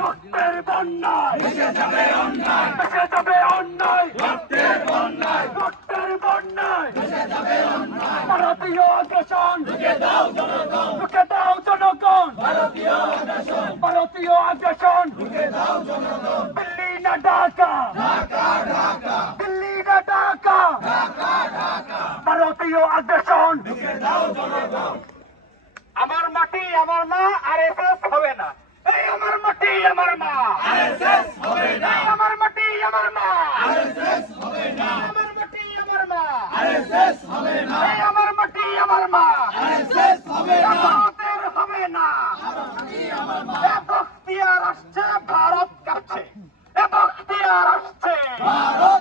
রক্তের বন্যায় ভেসে যাবে অন্যায়, ভেসে যাবে অন্যায়, রক্তের বন্যায়, রক্তের বন্যায় ভেসে যাবে অন্যায়। ভারতীয় আগ্রাসন রুখে দাও জনগণ, রুখে দাও জনগণ। ভারতীয় আগ্রাসন, ভারতীয় আগ্রাসন রুখে দাও জনগণ। দিল্লি না ঢাকা, ঢাকা ঢাকা, দিল্লি না ঢাকা, ঢাকা ঢাকা। ভারতীয় আগ্রাসন রুখে দাও জনগণ। আমার মাটি আমার মা, আরএসএস হবে না। এই আমার মাটি আমার মা, আরএসএস হবে না। আমার মাটি আমার মা, আরএসএস হবে না। আমার মাটি আমার মা, আরএসএস হবে না। এই আমার মাটি আমার মা, আরএসএস হবে না। ভারতের হবে না। আমার মাটি আমার মা। বখতিয়ার আসছে, ভারত কাঁপছে। বখতিয়ার আসছে, ভারত